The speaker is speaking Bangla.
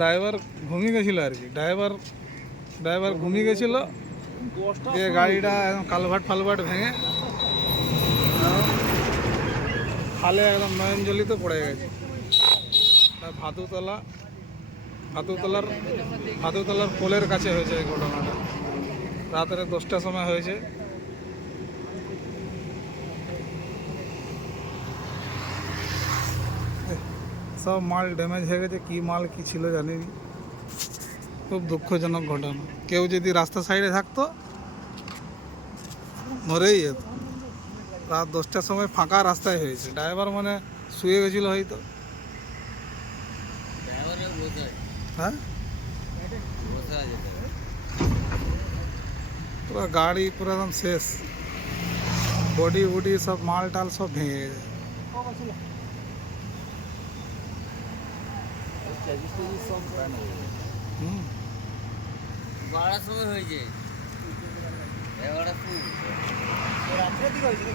ড্রাইভার ঘুমিয়ে গেছিল আর কি। ড্রাইভার ঘুমিয়ে গেছিল, দিয়ে গাড়িটা একদম কালভার্ট ফালভার্ট ভেঙে খালে একদম নয়নজলিতে পড়ে গেছে। ভাতুতলার পোলের কাছে হয়েছে এই ঘটনাটা। রাত্রে 10টার সময় হয়েছে। সব মাল ড্যামেজ হয়ে গেছে, কি মাল কি ছিল জানিনি। খুব দুঃখজনক ঘটনা। কেউ যদি রাস্তা সাইডে থাকতো মরেই যেত। রাত 10টার সময় ফাঁকা রাস্তায় হয়েছে। ড্রাইভার মানে শুয়ে গেছিল হয়তো। হ্যাঁ, পুরো গাড়ি পুরো একদম শেষ, বডি উডি সব মাল টাল সব ভেঙে গেছে। বাড়ার সময় হয়েছে, রাত্রের দিকে হয়েছে।